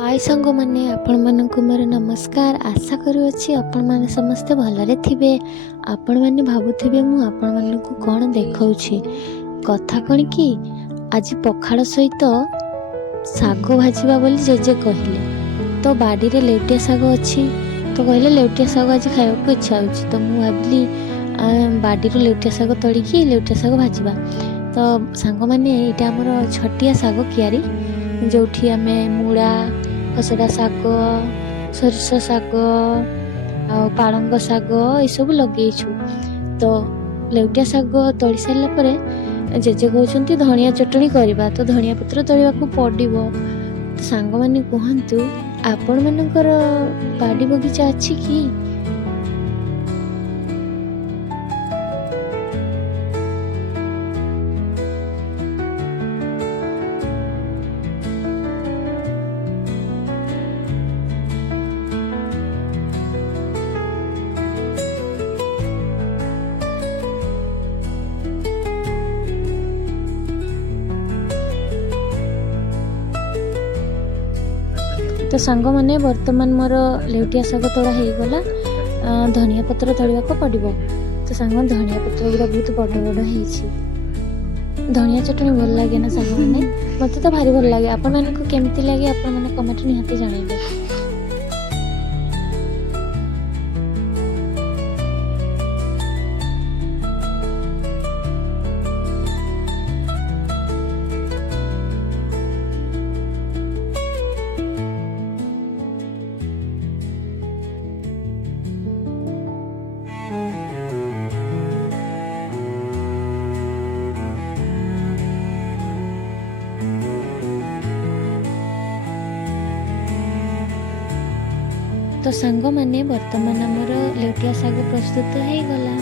हाय सांग मैंने आपण मानक मोर नमस्कार। आशा करुँच आपण मैंने समस्ते भलरे थे। आपण मैंने भावुवे मु आपण मानक कौन देखा कथा कौन कि आज पखाड़ सहित शाग भाजवा बोली जेजे कहले। तो बाड़ी रे लेउटिया शाग अच्छी तो कहले लेउटिया शाग आज खाइबा इच्छा होची। तो मु भाविली बाड़ी लेउटिया शाग तोड़िकी लेउटिया शाग भाजवा। तो सांग मैंने यहाँ आमर छटिया शाग कियारी जो आम मूला खसड़ा शाग सोरिष शाग पालंग शाग यू लगेचु। तो लेउटिया शाग तोड़ी सारा जेजे कहते धनिया चटणी करवा। तो धनिया पत्र तोड़ा पड़ो। तो सांग मैंने कहतु आपण मानकर बाड़ी बगीचा अच्छी कि? तो सांग मैंने बर्तमान मोर लेउटिया शाग तोड़ा हो गला। धनिया पत्र तोड़ा पड़ो। तो सांग धनिया पत्र गुड़ा बहुत बड़ बड़ हो। धनिया चटनी भल लगे ना सांग मैंने? मत तो भारी भल लगे। आपण मानक केमती लगे आपण मैंने कमेंट निहाती जानइबे। तो सांग मैंने बर्तमान आमर लेउटिया शाग प्रस्तुत हो गला।